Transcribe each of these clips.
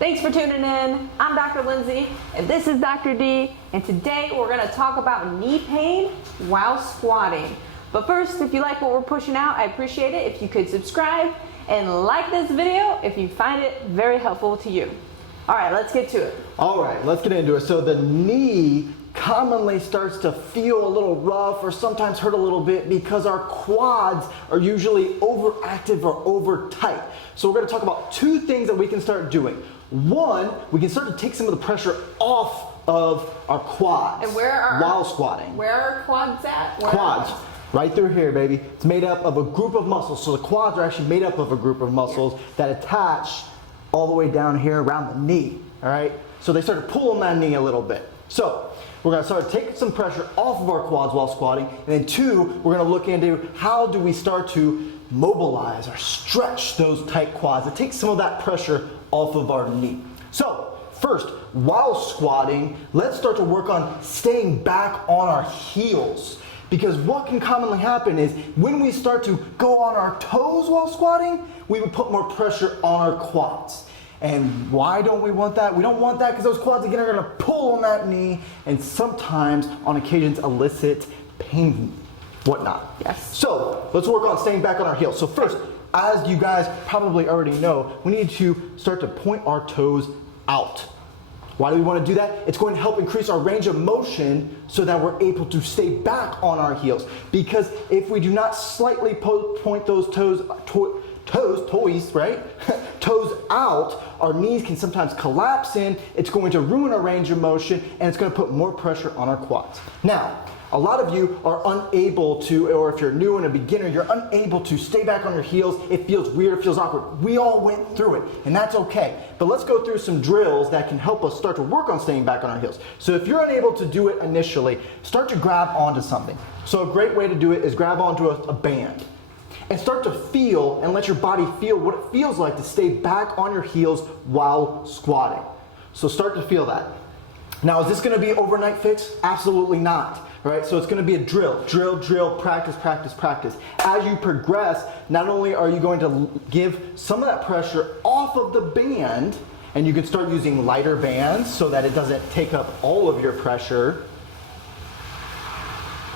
Thanks for tuning in. I'm Dr. Lindsay and this is Dr. D, and today we're going to talk about knee pain while squatting. But first, if you like what we're pushing out, I appreciate it if you could subscribe and like this video if you find it very helpful to you. All right, let's get to it. All right, let's get into it. So the knee commonly starts to feel a little rough or sometimes hurt a little bit because our quads are usually overactive or over tight. So we're going to talk about two things that we can start doing. One, we can start to take some of the pressure off of our quads. And where are while squatting. Where are quads at? Where quads. Right through here, baby. It's made up of a group of muscles. So the quads are actually made up of a group of muscles that attach all the way down here around the knee. All right? So they start to pull on that knee a little bit. So we're going to start taking some pressure off of our quads while squatting. And then two, we're going to look into how do we start to mobilize or stretch those tight quads. It takes some of that pressure off of our knee. So first, while squatting, let's start to work on staying back on our heels. Because what can commonly happen is when we start to go on our toes while squatting, we would put more pressure on our quads. And why don't we want that? We don't want that because those quads again are going to pull on that knee and sometimes on occasions elicit pain, whatnot. Yes. So let's work on staying back on our heels. So first, as you guys probably already know, we need to start to point our toes out. Why do we want to do that? It's going to help increase our range of motion so that we're able to stay back on our heels. Because if we do not slightly point those toes out, our knees can sometimes collapse in, it's going to ruin our range of motion, and it's going to put more pressure on our quads. Now, a lot of you are unable to, or if you're new and a beginner, you're unable to stay back on your heels. It feels weird, it feels awkward. We all went through it, and that's okay. But let's go through some drills that can help us start to work on staying back on our heels. So if you're unable to do it initially, start to grab onto something. So a great way to do it is grab onto a band. And start to feel and let your body feel what it feels like to stay back on your heels while squatting. So start to feel that. Now, is this going to be overnight fix? Absolutely not. Right? So it's going to be a drill, practice, practice, practice. As you progress, not only are you going to give some of that pressure off of the band, and you can start using lighter bands so that it doesn't take up all of your pressure,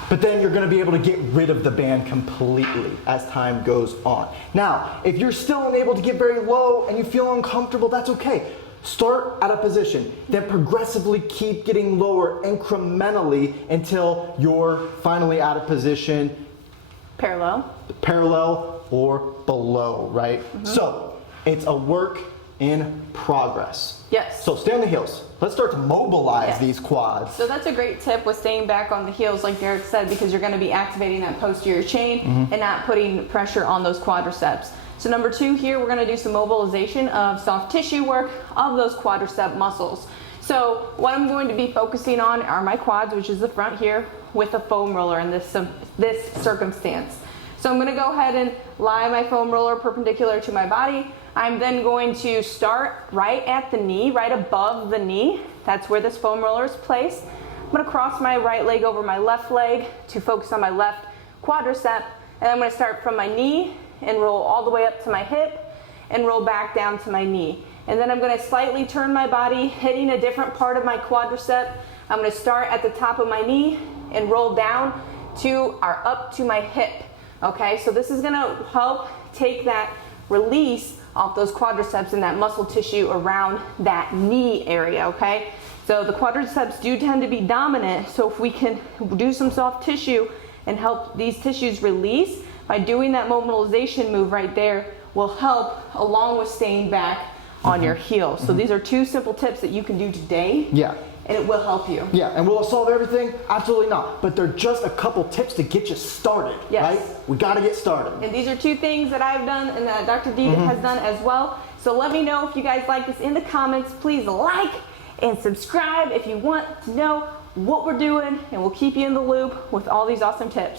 but then you're going to be able to get rid of the band completely as time goes on. Now, if you're still unable to get very low and you feel uncomfortable, that's okay. Start at a position, then progressively keep getting lower incrementally until you're finally at a position parallel or below, right? Mm-hmm. So it's a work in progress. Yes. So stay on the heels. Let's start to mobilize these quads. So that's a great tip with staying back on the heels, like Derek said, because you're going to be activating that posterior chain and not putting pressure on those quadriceps. So number two here, we're going to do some mobilization of soft tissue work of those quadricep muscles. So what I'm going to be focusing on are my quads, which is the front here, with a foam roller in this circumstance. So I'm going to go ahead and lie my foam roller perpendicular to my body. I'm then going to start right at the knee, right above the knee. That's where this foam roller is placed. I'm going to cross my right leg over my left leg to focus on my left quadricep. And I'm going to start from my knee and roll all the way up to my hip and roll back down to my knee. And then I'm going to slightly turn my body, hitting a different part of my quadricep. I'm going to start at the top of my knee and roll down to or up to my hip. Okay, so this is going to help take that release off those quadriceps and that muscle tissue around that knee area, okay? So the quadriceps do tend to be dominant, so if we can do some soft tissue and help these tissues release by doing that mobilization move right there will help along with staying back on your heels. So these are two simple tips that you can do today. Yeah. And it will help you. Yeah, and will it solve everything? Absolutely not. But they're just a couple tips to get you started, right? We got to get started. And these are two things that I've done and that Dr. D has done as well. So let me know if you guys like this in the comments. Please like and subscribe if you want to know what we're doing, and we'll keep you in the loop with all these awesome tips.